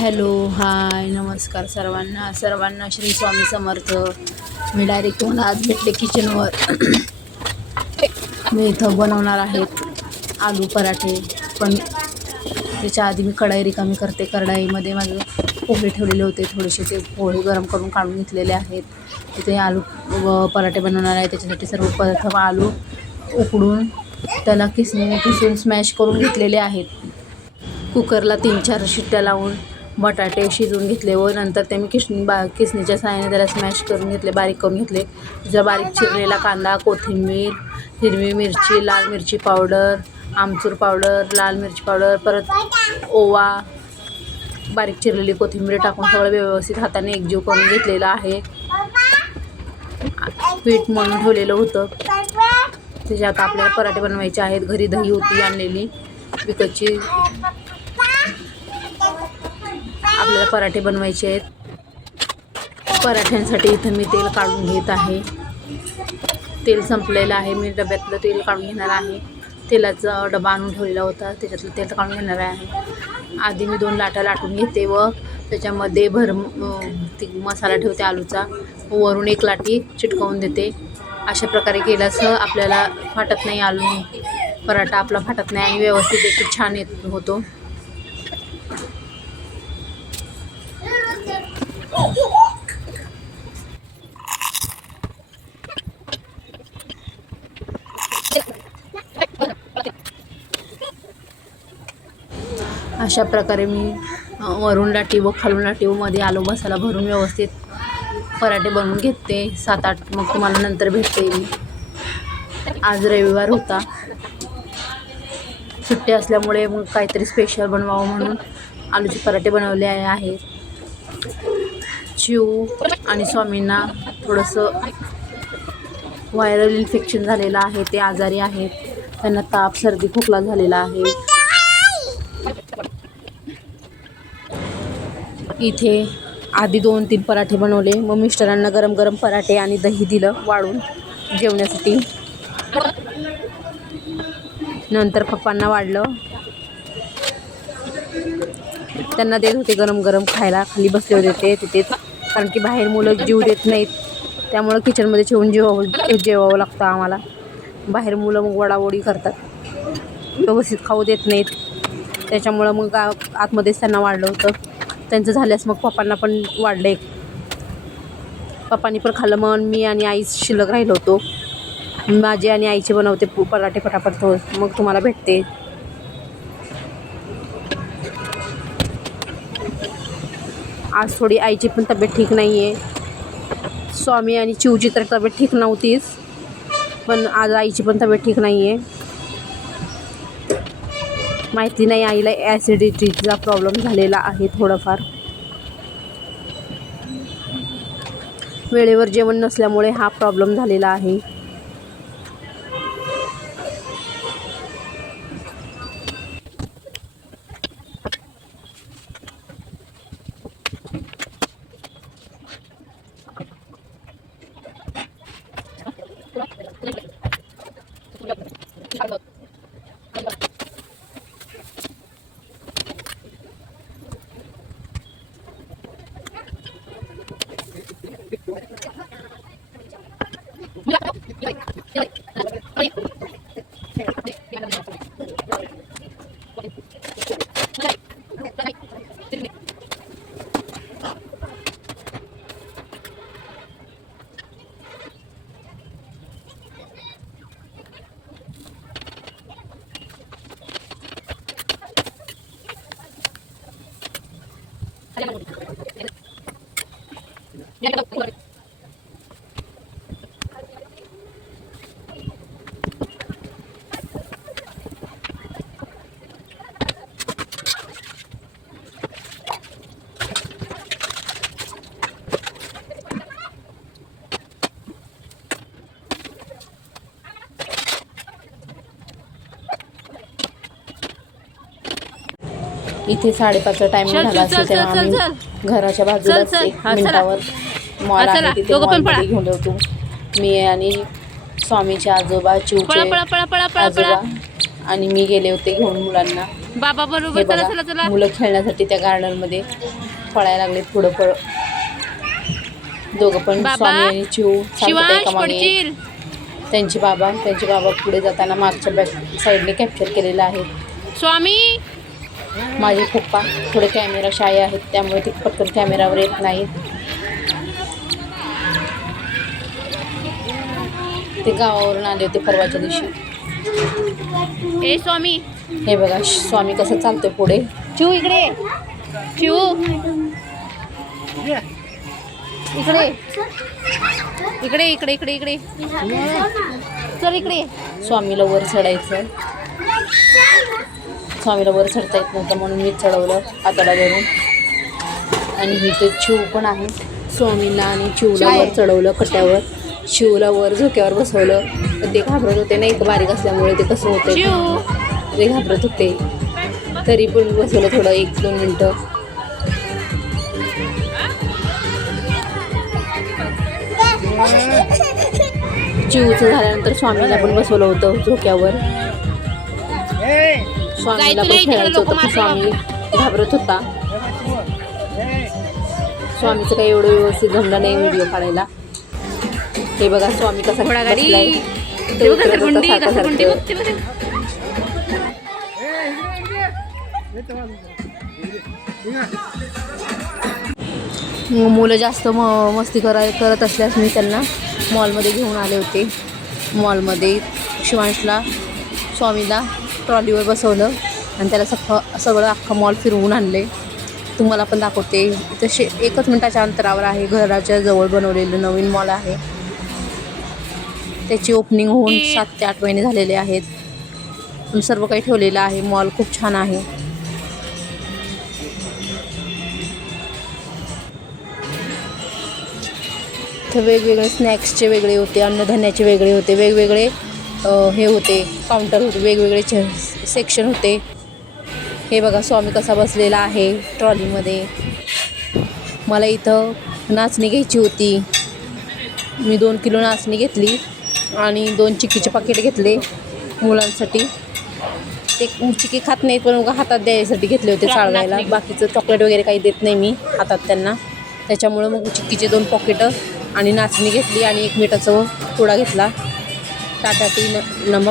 Hello hi नमस्कार सर्वांना. सर्वांना श्री स्वामी समर्थ. मी डायरेक्ट तुम्हाला आज भेटले किचनवर मी इथं बनवणार आहेत आलू पराठे. पण त्याच्या आधी मी कढाई रिकामी करते. कढाईमध्ये माझे पोहे ठेवलेले होते. थोडेसे ते पोहे गरम करून काढून घेतलेले आहेत. तिथे आलू व पराठे बनवणार आहे. त्याच्यासाठी सर्वप्रथम आलू उकडून त्याला किसने किसून स्मॅश करून घेतलेले आहेत. कुकरला तीन चार शिट्ट्या लावून बटाटे शिजवून घेतले व नंतर ते मी किसणी बा किसणीच्या साहाय्याने त्याला स्मॅश करून घेतले बारीक करून घेतले. जर बारीक चिरलेला कांदा कोथिंबीर हिरवी मिरची लाल मिरची पावडर आमचूर पावडर लाल मिरची पावडर परत ओवा बारीक चिरलेली कोथिंबीर टाकून सगळं व्यवस्थित हाताने एकजीव करून घेतलेलं आहे. पीठ म्हणून ठेवलेलं होतं. त्याच्यात आपल्याला पराठे बनवायचे आहेत घरी दही होती आणलेली विकतची. आपल्याला पराठे बनवायचे आहेत. पराठ्यांसाठी इथं मी तेल काढून घेत आहे. तेल संपलेलं आहे. मी डब्यातलं तेल काढून घेणार आहे. तेलाचा डबा आणून ठेवलेला होता. त्याच्यातलं तेल काढून घेणार आहे. आधी मी दोन लाटा लाटून घेते व त्याच्यामध्ये भर ती मसाला ठेवते आलूचा. वरून एक लाटी चिटकवून देते. अशा प्रकारे केल्यास आपल्याला फाटत नाही आलू पराठा आपला फाटत नाही आणि व्यवस्थित देखील छान येत होतो. अशा प्रकारे मी वरून लाटी व खालून लाटी व मध्ये आलू मसाला भरून व्यवस्थित पराठे बनवून घेते सात आठ मग तुम्हाला नंतर भेटते मी. आज रविवार होता. सुट्टी असल्यामुळे मग काहीतरी स्पेशल बनवावं म्हणून आलूचे पराठे बनवले आहेत शिव आणि स्वामींना थोडंसं व्हायरल इन्फेक्शन झालेलं आहे. ते आजारी आहेत. त्यांना ताप सर्दी खोकला झालेला आहे. इथे आधी दोन तीन पराठे बनवले. मग मिस्टरांना गरम गरम पराठे आणि दही दिलं वाळून जेवण्यासाठी. नंतर पप्पांना वाढलं. त्यांना देत होते गरम गरम खायला. खाली बसले होते ते तिथेच कारण की बाहेर मुलं जीव देत नाहीत. त्यामुळं किचनमध्ये जेवून जेवावं जेवावं लागतं आम्हाला. बाहेर मुलं मग वडावडी करतात. व्यवस्थित खाऊ देत नाहीत. त्याच्यामुळं मग आतमध्येच त्यांना वाढलं होतं. त्यांचं झाल्यास मग पप्पांना पण वाढलं. एक पप्पांनी पण खाल्लं. मग मी आणि आई शिल्लक राहिलो होतो. माझी आणि आईचे बनवते पराठे पटापट. मग तुम्हाला भेटते. आज थोडी आईची पण तब्येत ठीक नाही आहे स्वामी आणि चिवची तर तब्येत ठीक नव्हतीच. पण आज आईची पण तब्येत ठीक नाही आहे माहिती नाही आईला ॲसिडिटीचा प्रॉब्लेम झालेला आहे थोडंफार. वेळेवर जेवण नसल्यामुळे हा प्रॉब्लेम झालेला आहे. इथे साडेपाचचा चल, झाला चल, असेल घराच्या बाजूलाच चल, चल. एक हा, चला. मिनिटावर मॉल हा, चला. आहे तिथे दोघं पण मॉलमध्ये पळा. घेऊन जातो मी आणि स्वामीचे आजोबा पळा चिवचे पळा पळा पळा पळा आजोबा पळा आणि मी गेले होते घेऊन मुलांना बाबा हे बरोबर चला चला बघा चला मुलं खेळण्यासाठी त्या गार्डनमध्ये पळायला लागले पुढं पळ दोघं पण बाबा, स्वामी आणि चिव चालतात शिवांश एका मागे पडशील त्यांचे बाबा त्यांचे बाबा पुढे जाताना मागच्या बॅक साईडने कॅप्चर केलेलं आहे स्वामी माझे पप्पा थोडे कॅमेरा शाय आहेत त्यामुळे ते पटकन कॅमेरावर येत नाहीत ते गावावरून आले होते परवाच्या दिवशी. ए स्वामी. हे बघा स्वामी कसं चालतोय पुढे. चिऊ इकडे चिऊ. इकडे इकडे इकडे इकडे इकडे. चल इकडे स्वामीला वर चढायचं स्वामीला वर चढता येत नव्हतं म्हणून मी चढवलं हाताला धरून आणि इथे चिव पण आहे स्वामीला आणि चिवला वर चढवलं कट्ट्यावर शिवला वर झोक्यावर बसवलं. तर ते घाबरत होते नाही का बारीक असल्यामुळे ते कसं होतं ते घाबरत होते. तरी पण बसवलं थोडं एक दोन मिनटं. चिवचं झाल्यानंतर स्वामीला पण बसवलं होतं झोक्यावर. स्वामीला पण खेळायचं होतं पण स्वामी घाबरत होता. स्वामीचं काही एवढं व्यवस्थित जमलं नाही व्हिडिओ काढायला. हे बघा स्वामी कसा बसलाय. ते उतरत होता सारखा सारखं. मुलं जास्त म मस्ती करा करत असल्यास मी त्यांना मॉलमध्ये घेऊन आले होते. मॉलमध्ये शिवांशला स्वामीला ट्रॉलीवर बसवलं आणि त्याला सख सगळं अख्खं मॉल फिरवून आणले. तुम्हाला पण दाखवते. इथं शे एकच मिनटाच्या अंतरावर आहे. घराच्या जवळ बनवलेलं नवीन मॉल आहे. त्याची ओपनिंग होऊन सात ते आठ महिने झालेले आहेत. सर्व काही ठेवलेलं आहे. मॉल खूप छान आहे. इथं वेगवेगळे स्नॅक्सचे वेगळे होते. अन्नधान्याचे वेगळे होते. वेगवेगळे हे होते काउंटर होते वेगवेगळे चे सेक्शन होते. हे बघा स्वामी कसा बसलेला आहे ट्रॉलीमध्ये मला इथं नाचणी घ्यायची होती. मी दोन किलो नाचणी घेतली आणि दोन चिक्कीचे पाकिट घेतले मुलांसाठी. ते चिक्की खात नाहीत पण उगा हातात द्यायसाठी घेतले होते चाळवायला बाकीचं चॉकलेट वगैरे काही देत नाही मी हातात त्यांना. त्याच्यामुळं मग चिक्कीचे दोन पॉकेटं आणि नाचणी घेतली आणि एक मिठाचा पुडा घेतला. Tatatino. Namo